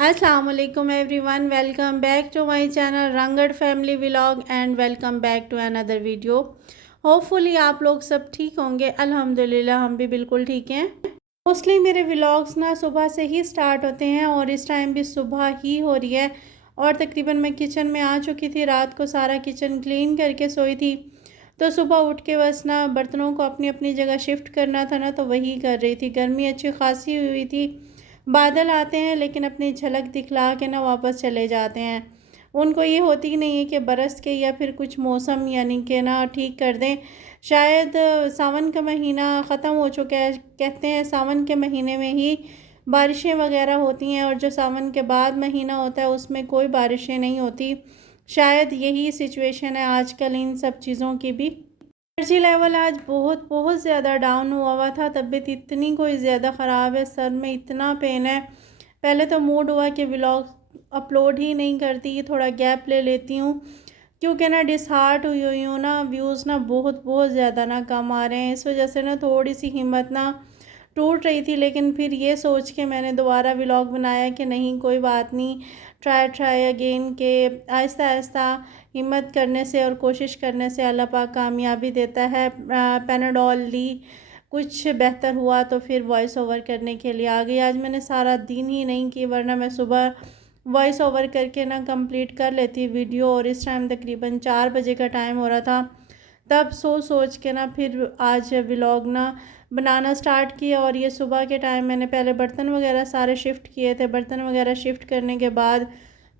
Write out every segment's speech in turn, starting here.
अस्सलाम वालेकुम everyone, welcome back to my channel Rangad family vlog and welcome back to another video. Hopefully आप लोग सब ठीक होंगे। अल्हम्दुलिल्लाह हम भी बिल्कुल ठीक हैं। मोस्टली मेरे व्लॉग्स ना सुबह से ही स्टार्ट होते हैं और इस टाइम भी सुबह ही हो रही है और तकरीबन मैं किचन में आ चुकी थी। रात को सारा किचन क्लीन करके सोई थी, तो सुबह उठ के बस ना बर्तनों को अपनी अपनी जगह शिफ्ट करना था ना, तो वही कर रही थी। गर्मी अच्छी खासी हुई थी, बादल आते हैं लेकिन अपनी झलक दिखला के ना वापस चले जाते हैं। उनको ये होती ही नहीं है कि बरस के या फिर कुछ मौसम यानी कि ना ठीक कर दें। शायद सावन का महीना ख़त्म हो चुका है। कहते हैं सावन के महीने में ही बारिशें वगैरह होती हैं और जो सावन के बाद महीना होता है उसमें कोई बारिशें नहीं होती। शायद यही सिचुएशन है आजकल इन सब चीज़ों की भी। एनर्जी लेवल आज बहुत बहुत ज़्यादा डाउन हुआ था। तबीयत इतनी कोई ज़्यादा ख़राब है, सर में इतना पेन है। पहले तो मूड हुआ कि व्लॉग अपलोड ही नहीं करती, थोड़ा गैप ले लेती हूँ, क्योंकि ना डिसहार्ट हुई हूँ ना। व्यूज़ ना बहुत बहुत ज़्यादा ना कम आ रहे हैं, इस वजह से ना थोड़ी सी हिम्मत ना टूट रही थी। लेकिन फिर ये सोच के मैंने दोबारा व्लॉग बनाया कि नहीं कोई बात नहीं, ट्राई ट्राई अगेन, के आहिस्ता आहिस्ता हिम्मत करने से और कोशिश करने से अल्लाह पाक कामयाबी देता है। पैनाडोल ली, कुछ बेहतर हुआ तो फिर वॉइस ओवर करने के लिए आ गई। आज मैंने सारा दिन ही नहीं की, वरना मैं सुबह वॉइस ओवर करके ना कंप्लीट कर लेती वीडियो। और इस टाइम तकरीबन 4 बजे का टाइम हो रहा था, तब सोच के ना फिर आज व्लॉग ना बनाना स्टार्ट किया। और ये सुबह के टाइम मैंने पहले बर्तन वगैरह सारे शिफ्ट किए थे। बर्तन वगैरह शिफ्ट करने के बाद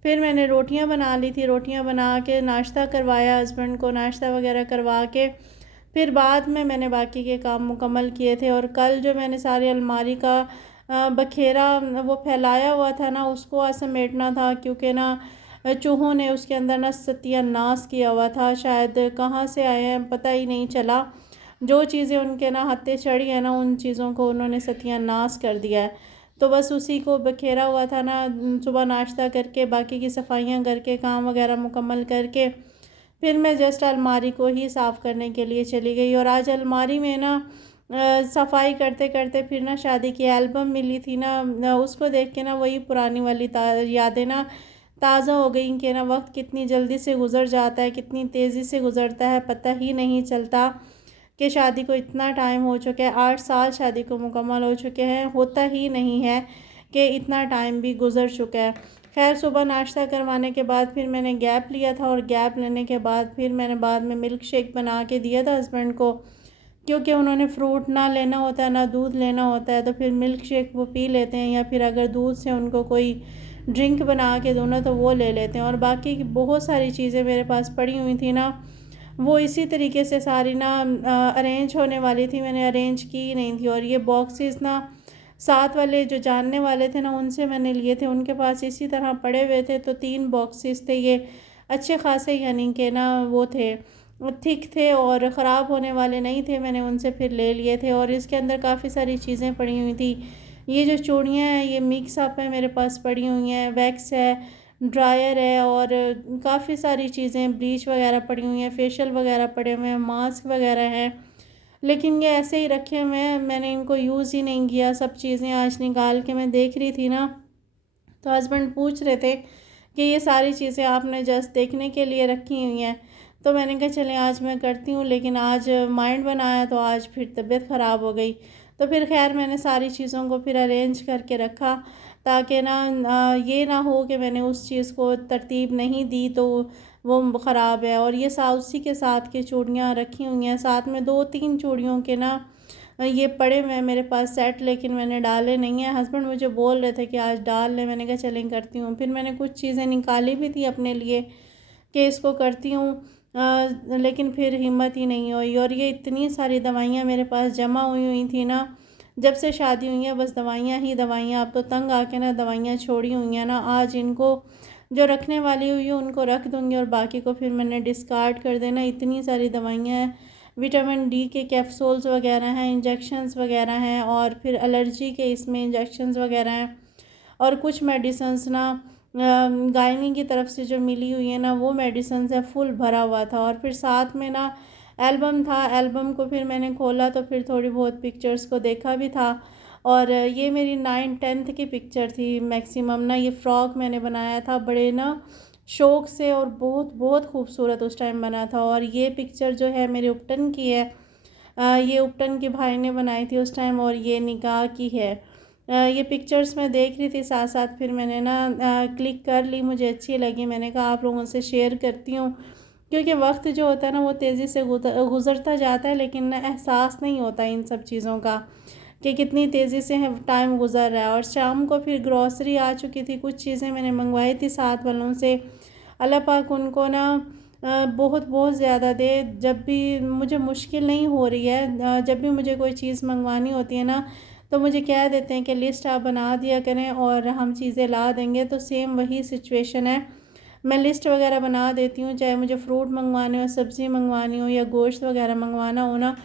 फिर मैंने रोटियां बना ली थी। रोटियां बना के नाश्ता करवाया हस्बैंड को, नाश्ता वगैरह करवा के फिर बाद में मैंने बाकी के काम मुकम्मल किए थे। और कल जो मैंने सारी अलमारी का बखेरा वो फैलाया हुआ था ना, उसको आज समेटना था, क्योंकि ना चूहों ने उसके अंदर ना सत्यानाश किया हुआ था। शायद कहाँ से आए हैं पता ही नहीं चला। जो चीज़ें उनके ना हत्थे चढ़ी है ना, उन चीज़ों को उन्होंने सत्यानाश कर दिया है। तो बस उसी को बखेरा हुआ था ना। सुबह नाश्ता करके बाकी की सफाइयाँ करके काम वगैरह मुकम्मल करके फिर मैं जस्ट अलमारी को ही साफ़ करने के लिए चली गई। और आज अलमारी में ना सफाई करते करते फिर ना शादी की एल्बम मिली थी ना, उसको देख के ना वही पुरानी वाली यादें ना ताज़ा हो गई कि ना वक्त कितनी जल्दी से गुज़र जाता है, कितनी तेज़ी से गुज़रता है, पता ही नहीं चलता कि शादी को इतना टाइम हो चुका है। 8 साल शादी को मुकम्मल हो चुके हैं, होता ही नहीं है कि इतना टाइम भी गुज़र चुका है। खैर सुबह नाश्ता करवाने के बाद फिर मैंने गैप लिया था, और गैप लेने के बाद फिर मैंने बाद में मिल्क शेक बना के दिया था हस्बैंड को, क्योंकि उन्होंने फ्रूट ना लेना होता है ना दूध लेना होता है, तो फिर मिल्क शेक वो पी लेते हैं, या फिर अगर दूध से उनको कोई ड्रिंक बना के दो ना तो वो ले लेते हैं। और बाकी की बहुत सारी चीज़ें मेरे पास पड़ी हुई थी ना, वो इसी तरीके से सारी ना अरेंज होने वाली थी, मैंने अरेंज की नहीं थी। और ये बॉक्सेस ना साथ वाले जो जानने वाले थे ना उनसे मैंने लिए थे, उनके पास इसी तरह पड़े हुए थे, तो 3 बॉक्सेस थे ये, अच्छे खासे यानी कि ना वो थे, थिक थे और ख़राब होने वाले नहीं थे। मैंने उनसे फिर ले लिए थे। और इसके अंदर काफ़ी सारी चीज़ें पड़ी हुई थी। ये जो चूड़ियाँ हैं ये मिक्स अप है, मेरे पास पड़ी हुई हैं, वैक्स है, ड्रायर है, और काफ़ी सारी चीज़ें ब्लीच वगैरह पड़ी हुई हैं, फेशियल वगैरह पड़े हुए हैं, मास्क वगैरह हैं। लेकिन ये ऐसे ही रखे हुए हैं, मैंने इनको यूज़ ही नहीं किया। सब चीज़ें आज निकाल के मैं देख रही थी ना, तो हस्बैंड पूछ रहे थे कि ये सारी चीज़ें आपने जस्ट देखने के लिए रखी हुई हैं। तो मैंने कहा चलें आज मैं करती हूँ, लेकिन आज माइंड बनाया तो आज फिर तबीयत ख़राब हो गई। तो फिर खैर मैंने सारी चीज़ों को फिर अरेंज करके रखा, ताकि ना ये ना हो कि मैंने उस चीज़ को तरतीब नहीं दी तो वो ख़राब है। और ये उसी के साथ की चूड़ियाँ रखी हुई हैं, साथ में 2-3 चूड़ियों के ना ये पड़े हुए हैं मेरे पास सेट, लेकिन मैंने डाले नहीं हैं। हस्बैंड मुझे बोल रहे थे कि आज डाल लें, मैंने कहा चलें करती हूँ। फिर मैंने कुछ चीज़ें निकाली भी थी अपने लिए कि इसको करती हूँ, लेकिन फिर हिम्मत ही नहीं हुई। और ये इतनी सारी दवाइयाँ मेरे पास जमा हुई हुई थी ना, जब से शादी हुई है बस दवाइयाँ ही दवाइयाँ। अब तो तंग आके ना दवाइयाँ छोड़ी हुई हैं ना, आज इनको जो रखने वाली हुई है उनको रख दूँगी और बाकी को फिर मैंने डिस्कार्ड कर देना। इतनी सारी दवाइयाँ हैं, विटामिन डी के कैप्सूल्स वगैरह हैं, इंजेक्शंस वगैरह हैं, और फिर एलर्जी के इसमें इंजेक्शंस वगैरह हैं, और कुछ मेडिसिन्स ना गायनी की तरफ से जो मिली हुई है ना वो मेडिसिन्स है, फुल भरा हुआ था। और फिर साथ में ना एल्बम था, एल्बम को फिर मैंने खोला तो फिर थोड़ी बहुत पिक्चर्स को देखा भी था। और ये मेरी 9th-10th की पिक्चर थी मैक्सिमम ना। ये फ़्रॉक मैंने बनाया था बड़े ना शौक़ से, और बहुत बहुत खूबसूरत उस टाइम बना था। और ये पिक्चर जो है मेरे उपटन की है। ये उपटन के भाई ने बनाई थी उस टाइम, और ये निकाह की है। ये पिक्चर्स मैं देख रही थी साथ साथ, फिर मैंने ना क्लिक कर ली, मुझे अच्छी लगी, मैंने कहा आप लोगों से शेयर करती हूँ। क्योंकि वक्त जो होता है ना वो तेज़ी से गुज़रता जाता है, लेकिन ना एहसास नहीं होता इन सब चीज़ों का कि कितनी तेज़ी से टाइम गुज़र रहा है। और शाम को फिर ग्रॉसरी आ चुकी थी, कुछ चीज़ें मैंने मंगवाई थी साथ वालों से। अल्लाह पाक उनको ना बहुत बहुत ज़्यादा दे। जब भी मुझे मुश्किल नहीं हो रही है, जब भी मुझे कोई चीज़ मंगवानी होती है ना, तो मुझे कह देते हैं कि लिस्ट आप बना दिया करें और हम चीज़ें ला देंगे। तो सेम वही सिचुएशन है, मैं लिस्ट वगैरह बना देती हूँ। चाहे मुझे फ्रूट मंगवाने हो, सब्ज़ी मंगवानी हो या गोश्त वगैरह मंगवाना हो ना,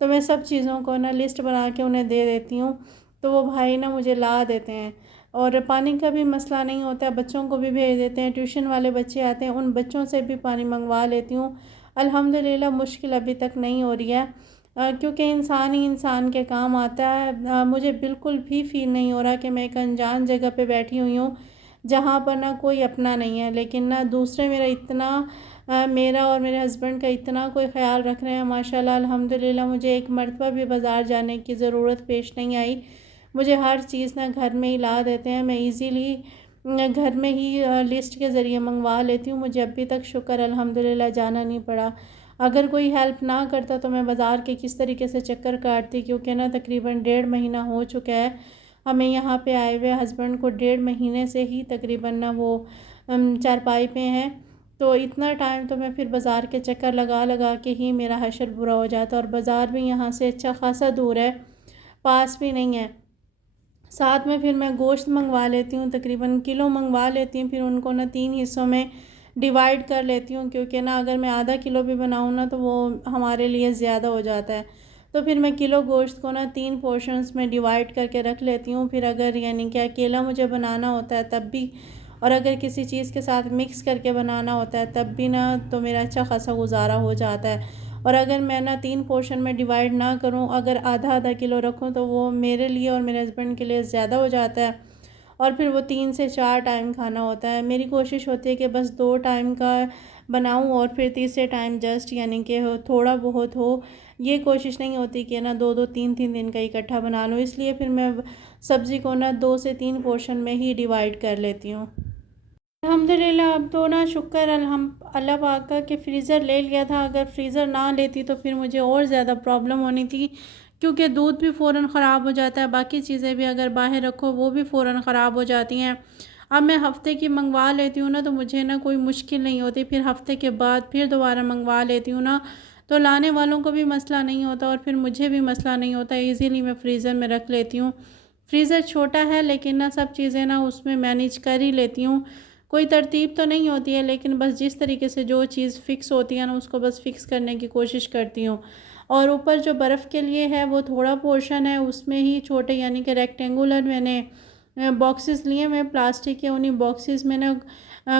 तो मैं सब चीज़ों को ना लिस्ट बना के उन्हें दे देती हूँ, तो वो भाई ना मुझे ला देते हैं। और पानी का भी मसला नहीं होता, बच्चों को भी भेज देते हैं। ट्यूशन वाले बच्चे आते हैं, उन बच्चों से भी पानी मंगवा लेती हूँ। अल्हम्दुलिल्लाह मुश्किल अभी तक नहीं हो रही है, क्योंकि इंसान ही इंसान के काम आता है। मुझे बिल्कुल भी फ़ील नहीं हो रहा कि मैं एक अनजान जगह पे बैठी हुई हूँ, जहाँ पर ना कोई अपना नहीं है, लेकिन ना दूसरे मेरा इतना मेरा और मेरे हस्बैंड का इतना कोई ख़्याल रख रहे हैं माशाल्लाह अल्हम्दुलिल्लाह। मुझे एक मरतबा भी बाज़ार जाने की ज़रूरत पेश नहीं आई। मुझे हर चीज़ ना घर में ही ला देते हैं, मैं ईज़िली घर में ही लिस्ट के ज़रिए मंगवा लेती हूँ। मुझे अभी तक शुक्र अल्हम्दुलिल्लाह जाना नहीं पड़ा। अगर कोई हेल्प ना करता तो मैं बाज़ार के किस तरीके से चक्कर काटती, क्योंकि ना तकरीबन 1.5 महीना हो चुका है हमें यहाँ पे आए हुए। हस्बैंड को 1.5 महीने से ही तकरीबन ना वो चारपाई पे हैं। तो इतना टाइम तो मैं फिर बाज़ार के चक्कर लगा लगा के ही मेरा हशर बुरा हो जाता है। और बाज़ार भी यहाँ से अच्छा ख़ासा दूर है, पास भी नहीं है। साथ में फिर मैं गोश्त मंगवा लेती हूँ, तकरीबन किलो मंगवा लेती हूँ, फिर उनको ना 3 हिस्सों में डिवाइड कर लेती हूँ, क्योंकि ना अगर मैं आधा किलो भी बनाऊँ ना तो वो हमारे लिए ज़्यादा हो जाता है। तो फिर मैं किलो गोश्त को ना 3 पोर्शंस में डिवाइड करके रख लेती हूँ। फिर अगर यानी कि अकेला मुझे बनाना होता है तब भी, और अगर किसी चीज़ के साथ मिक्स करके बनाना होता है तब भी ना, तो मेरा अच्छा खासा गुजारा हो जाता है। और अगर मैं ना 3 पोर्शन में डिवाइड ना करूँ, अगर आधा आधा किलो रखूँ, तो वो मेरे लिए और मेरे हस्बैंड के लिए ज़्यादा हो जाता है, और फिर वो 3 से 4 टाइम खाना होता है। मेरी कोशिश होती है कि बस 2 टाइम का बनाऊँ और फिर तीसरे टाइम जस्ट यानी कि थोड़ा बहुत हो। ये कोशिश नहीं होती कि ना 2-2 3-3 दिन का इकट्ठा बना लूँ, इसलिए फिर मैं सब्ज़ी को ना 2 से 3 पोर्शन में ही डिवाइड कर लेती हूँ। अल्हम्दुलिल्लाह अब तो ना शुक्र अल्लाह पाक का कि फ़्रीज़र ले लिया था। अगर फ़्रीज़र ना लेती तो फिर मुझे और ज़्यादा प्रॉब्लम होनी थी, क्योंकि दूध भी फ़ौरन ख़राब हो जाता है, बाकी चीज़ें भी अगर बाहर रखो वो भी फ़ौरन ख़राब हो जाती हैं। अब मैं हफ़्ते की मंगवा लेती हूँ ना, तो मुझे ना कोई मुश्किल नहीं होती, फिर हफ़्ते के बाद फिर दोबारा मंगवा लेती हूँ ना, तो लाने वालों को भी मसला नहीं होता और फिर मुझे भी मसला नहीं होता। ईज़िली मैं फ़्रीज़र में रख लेती हूँ। फ़्रीज़र छोटा है लेकिन ना सब चीज़ें ना उसमें मैनेज कर ही लेती हूँ। कोई तरतीब तो नहीं होती है, लेकिन बस जिस तरीके से जो चीज़ फ़िक्स होती है ना, उसको बस फ़िक्स करने की कोशिश करती हूँ। और ऊपर जो बर्फ़ के लिए है वो थोड़ा पोर्शन है, उसमें ही छोटे यानी कि रेक्टेंगुलर मैंने बॉक्सेस लिए। मैं प्लास्टिक के उन्हीं बॉक्सेस में ना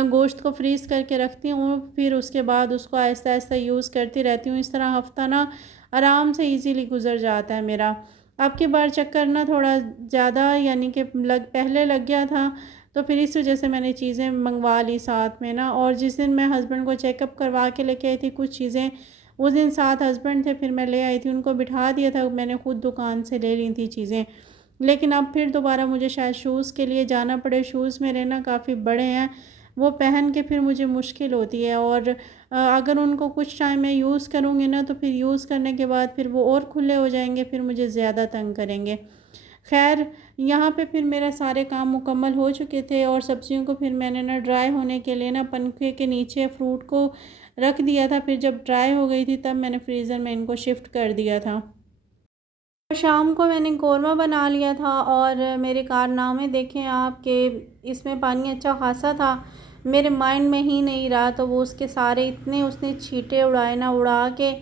गोश्त को फ्रीज़ करके रखती हूँ, फिर उसके बाद उसको आहिस्ता आहिस्ता यूज़ करती रहती हूँ। इस तरह हफ़्ता ना आराम से ईज़िली गुज़र जाता है मेरा। अब की बार चक्कर ना थोड़ा ज़्यादा यानी कि पहले लग गया था, तो फिर इस वजह से मैंने चीज़ें मंगवा ली साथ में ना। और जिस दिन मैं हस्बैंड को चेकअप करवा के लेके आई थी कुछ चीज़ें, उस दिन साथ हस्बैंड थे, फिर मैं ले आई थी, उनको बिठा दिया था, मैंने खुद दुकान से ले ली थी चीज़ें। लेकिन अब फिर दोबारा मुझे शायद शूज़ के लिए जाना पड़े। शूज़ मेरे ना काफ़ी बड़े हैं, वो पहन के फिर मुझे मुश्किल होती है, और अगर उनको कुछ टाइम मैं यूज़ करूँगी ना, तो फिर यूज़ करने के बाद फिर वो और खुले हो जाएंगे, फिर मुझे ज़्यादा तंग करेंगे। खैर, यहाँ पे फिर मेरा सारे काम मुकम्मल हो चुके थे, और सब्ज़ियों को फिर मैंने ना ड्राई होने के लिए ना पंखे के नीचे फ्रूट को रख दिया था। फिर जब ड्राई हो गई थी तब मैंने फ्रीज़र में इनको शिफ्ट कर दिया था। और शाम को मैंने कौरमा बना लिया था, और मेरे कारनामे देखें आप कि इसमें पानी अच्छा खासा था, मेरे माइंड में ही नहीं रहा, तो वो उसके सारे इतने उसने छींटे उड़ाए ना, उड़ा के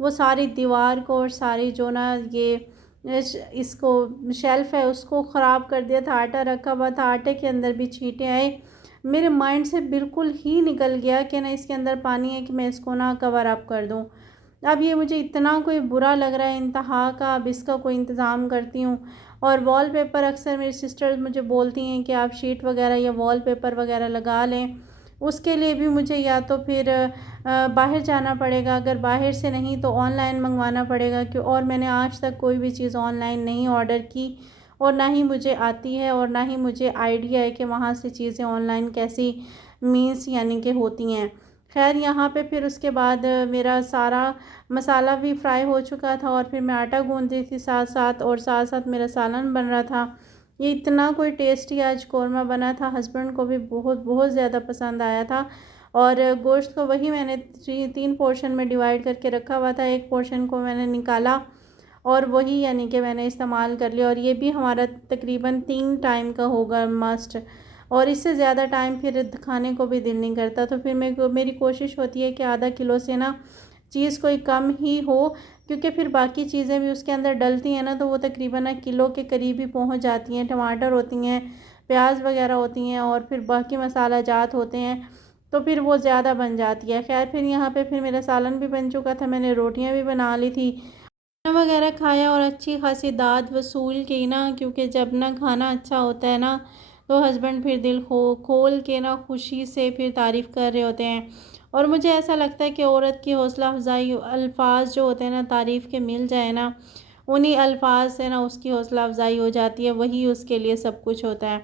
वो सारी दीवार को और सारी जो ना ये इसको शेल्फ़ है उसको ख़राब कर दिया था। आटा रखा हुआ था, आटे के अंदर भी छींटे आए। मेरे माइंड से बिल्कुल ही निकल गया कि ना इसके अंदर पानी है कि मैं इसको ना कवर अप कर दूँ। अब ये मुझे इतना कोई बुरा लग रहा है इंतहा का, अब इसका कोई इंतज़ाम करती हूँ। और वॉलपेपर अक्सर मेरी सिस्टर्स मुझे बोलती हैं कि आप शीट वगैरह या वॉलपेपर वगैरह लगा लें। उसके लिए भी मुझे या तो फिर बाहर जाना पड़ेगा, अगर बाहर से नहीं तो ऑनलाइन मंगवाना पड़ेगा। और मैंने आज तक कोई भी चीज़ ऑनलाइन नहीं ऑर्डर की और ना ही मुझे आती है और ना ही मुझे आइडिया है कि वहाँ से चीज़ें ऑनलाइन कैसी मीन्स यानी कि होती हैं। खैर यहाँ पे फिर उसके बाद मेरा सारा मसाला भी फ्राई हो चुका था और फिर मैं आटा गूँध रही थी साथ साथ, और साथ साथ मेरा सालन बन रहा था। ये इतना कोई टेस्टी आज कौरमा बना था, हस्बैंड को भी बहुत बहुत ज़्यादा पसंद आया था। और गोश्त को वही मैंने 3 पोर्शन में डिवाइड करके रखा हुआ था। एक पोर्शन को मैंने निकाला और वही यानी कि मैंने इस्तेमाल कर लिया, और ये भी हमारा तकरीबन 3 टाइम का होगा मस्ट। और इससे ज़्यादा टाइम फिर खाने को भी दिल नहीं करता, तो फिर मेरी कोशिश होती है कि आधा किलो से ना चीज़ कोई कम ही हो, क्योंकि फिर बाकी चीज़ें भी उसके अंदर डलती हैं ना, तो वो तकरीबन किलो के करीब ही पहुंच जाती हैं। टमाटर होती हैं, प्याज वगैरह होती हैं और फिर बाकी मसाला जात होते हैं, तो फिर वो ज़्यादा बन जाती है। खैर फिर यहाँ पे फिर मेरा सालन भी बन चुका था, मैंने रोटियाँ भी बना ली थी, खाना वगैरह खाया और अच्छी खासी दाद वसूल की ना, क्योंकि जब ना खाना अच्छा होता है ना तो हस्बैंड फिर दिल खोल के ना खुशी से फिर तारीफ़ कर रहे होते हैं। और मुझे ऐसा लगता है कि औरत की हौसला अफजाई अल्फाज जो होते हैं ना तारीफ़ के मिल जाए ना, उन्हीं अल्फाज से ना उसकी हौसला अफजाई हो जाती है, वही उसके लिए सब कुछ होता है।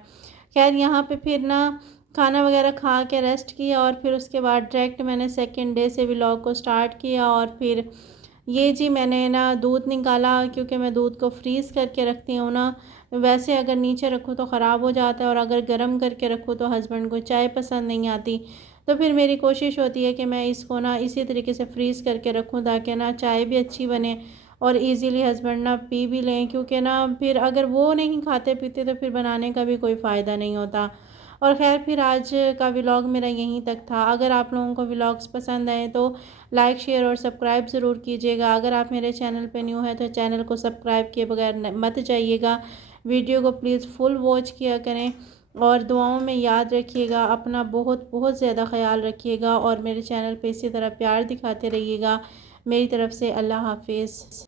खैर यहाँ पे फिर ना खाना वगैरह खा के रेस्ट किया और फिर उसके बाद डायरेक्ट मैंने सेकंड डे से व्लॉग को स्टार्ट किया। और फिर ये जी मैंने ना दूध निकाला, क्योंकि मैं दूध को फ्रीज़ करके रखती हूँ ना, वैसे अगर नीचे रखूँ तो ख़राब हो जाता है और अगर गर्म करके रखूँ तो हस्बैंड को चाय पसंद नहीं आती। तो फिर मेरी कोशिश होती है कि मैं इसको ना इसी तरीके से फ्रीज़ करके रखूँ, ताकि ना चाय भी अच्छी बने और इजीली हस्बैंड ना पी भी लें, क्योंकि ना फिर अगर वो नहीं खाते पीते तो फिर बनाने का भी कोई फ़ायदा नहीं होता। और ख़ैर फिर आज का व्लॉग मेरा यहीं तक था। अगर आप लोगों को व्लॉग्स पसंद आए तो लाइक शेयर और सब्सक्राइब ज़रूर कीजिएगा। अगर आप मेरे चैनल पे न्यू है तो चैनल को सब्सक्राइब किए बगैर मत जाइएगा। वीडियो को प्लीज़ फुल वॉच किया करें और दुआओं में याद रखिएगा। अपना बहुत बहुत ज़्यादा ख्याल रखिएगा और मेरे चैनल पे इसी तरह प्यार दिखाते रहिएगा। मेरी तरफ़ से अल्लाह हाफिज़।